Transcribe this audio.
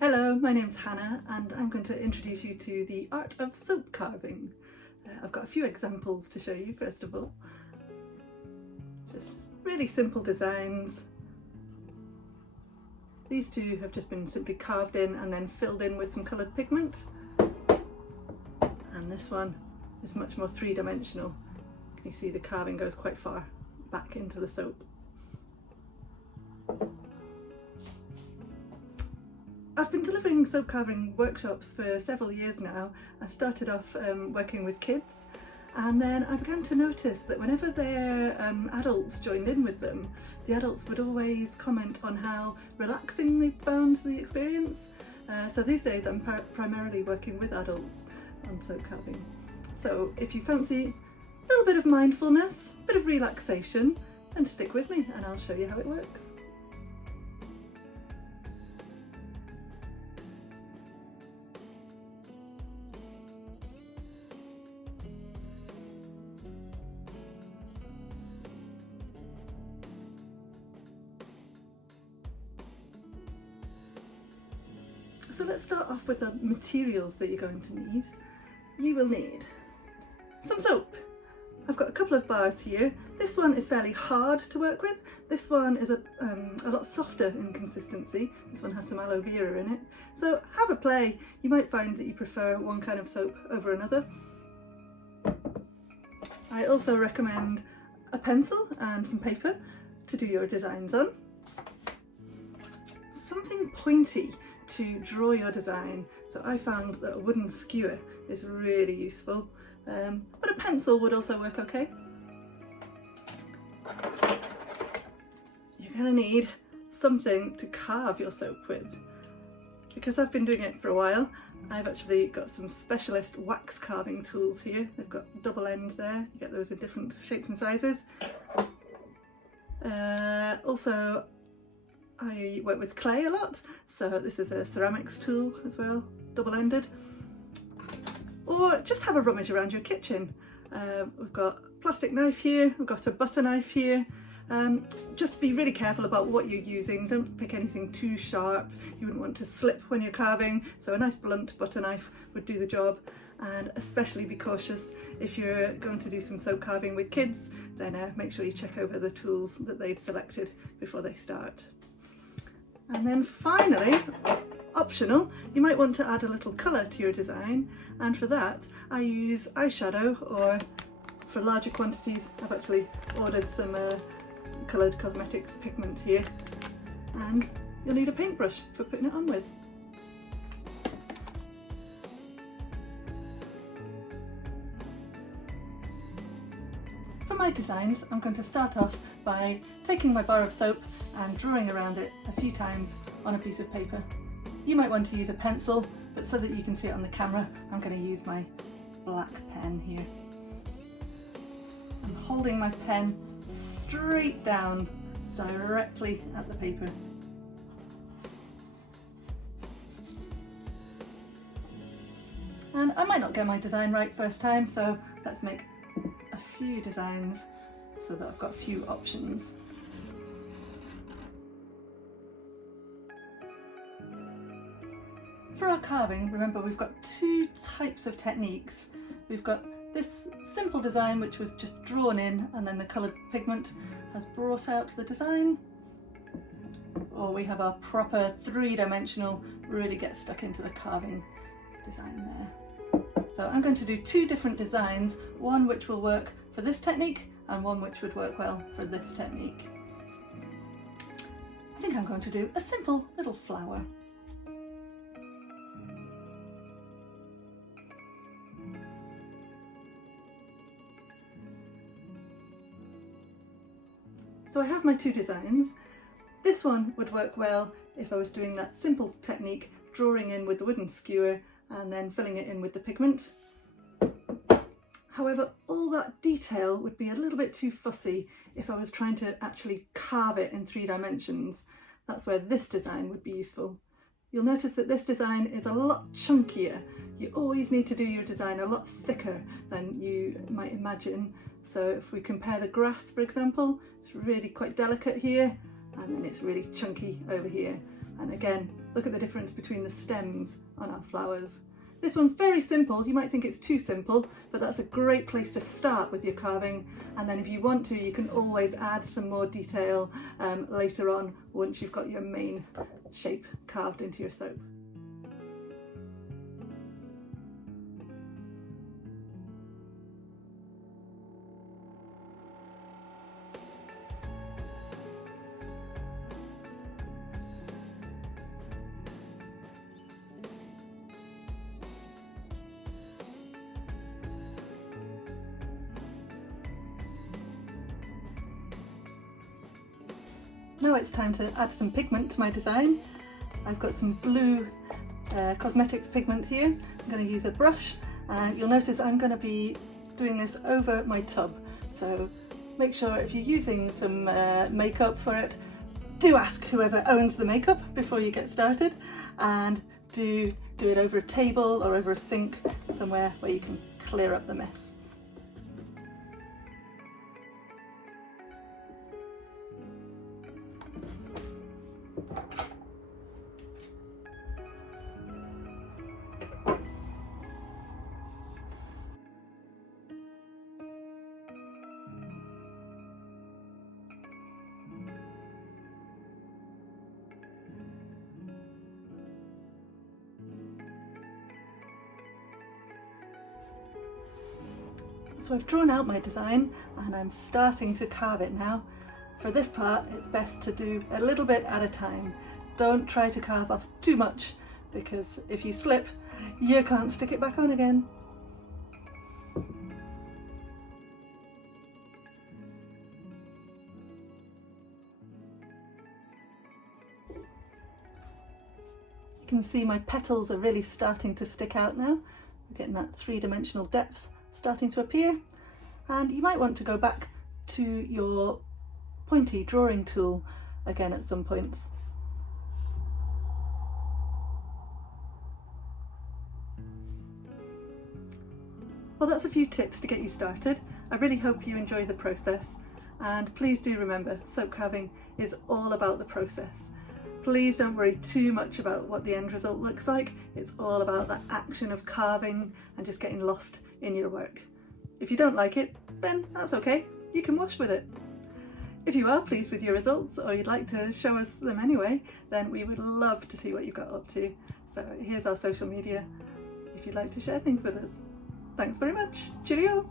Hello, my name's Hannah and I'm going to introduce you to the art of soap carving. I've got a few examples to show you first of all. Just really simple designs. These two have just been simply carved in and then filled in with some coloured pigment. And this one is much more three-dimensional. You see the carving goes quite far back into the soap. I've been delivering soap carving workshops for several years now. I started off working with kids, and then I began to notice that whenever their adults joined in with them, the adults would always comment on how relaxing they found the experience. So these days I'm primarily working with adults on soap carving. So if you fancy a little bit of mindfulness, a bit of relaxation, then stick with me and I'll show you how it works. So let's start off with the materials that you're going to need. You will need some soap. I've got a couple of bars here. This one is fairly hard to work with. This one is a lot softer in consistency. This one has some aloe vera in it. So have a play. You might find that you prefer one kind of soap over another. I also recommend a pencil and some paper to do your designs on. Something pointy to draw your design. So I found that a wooden skewer is really useful, but a pencil would also work okay. You're going to need something to carve your soap with. Because I've been doing it for a while, I've actually got some specialist wax carving tools here. They've got double ends there, you get those in different shapes and sizes. Also, I work with clay a lot, so this is a ceramics tool as well, double-ended. Or just have a rummage around your kitchen. We've got a plastic knife here, we've got a butter knife here. Just be really careful about what you're using. Don't pick anything too sharp. You wouldn't want to slip when you're carving, so a nice blunt butter knife would do the job. And especially be cautious if you're going to do some soap carving with kids, then make sure you check over the tools that they've selected before they start. And then finally, optional, you might want to add a little colour to your design, and for that I use eyeshadow, or for larger quantities I've actually ordered some coloured cosmetics pigment here, and you'll need a paintbrush for putting it on with. For my designs, I'm going to start off by taking my bar of soap and drawing around it a few times on a piece of paper. You might want to use a pencil, but so that you can see it on the camera, I'm going to use my black pen here. I'm holding my pen straight down directly at the paper. And I might not get my design right first time, so let's make a few designs so that I've got a few options. For our carving, remember we've got two types of techniques. We've got this simple design which was just drawn in and then the coloured pigment has brought out the design. Or we have our proper three-dimensional, really get stuck into the carving design there. So I'm going to do two different designs, one which will work for this technique and one which would work well for this technique. I think I'm going to do a simple little flower. So I have my two designs. This one would work well if I was doing that simple technique, drawing in with the wooden skewer and then filling it in with the pigment. However, all that detail would be a little bit too fussy if I was trying to actually carve it in 3 dimensions. That's where this design would be useful. You'll notice that this design is a lot chunkier. You always need to do your design a lot thicker than you might imagine. So if we compare the grass, for example, it's really quite delicate here, and then it's really chunky over here. And again, look at the difference between the stems on our flowers. This one's very simple. You might think it's too simple, but that's a great place to start with your carving. And then if you want to, you can always add some more detail later on once you've got your main shape carved into your soap. Now it's time to add some pigment to my design. I've got some blue cosmetics pigment here. I'm going to use a brush, and you'll notice I'm going to be doing this over my tub. So make sure if you're using some makeup for it, do ask whoever owns the makeup before you get started, and do it over a table or over a sink, somewhere where you can clear up the mess. So I've drawn out my design and I'm starting to carve it now. For this part, it's best to do a little bit at a time. Don't try to carve off too much, because if you slip, you can't stick it back on again. You can see my petals are really starting to stick out now. We're getting that three-dimensional depth starting to appear, and you might want to go back to your pointy drawing tool again at some points. Well, that's a few tips to get you started. I really hope you enjoy the process, and please do remember, soap carving is all about the process. Please don't worry too much about what the end result looks like. It's all about that action of carving and just getting lost in your work. If you don't like it, then that's okay. You can wash with it. If you are pleased with your results, or you'd like to show us them anyway, then we would love to see what you've got up to. So here's our social media if you'd like to share things with us. Thanks very much. Cheerio.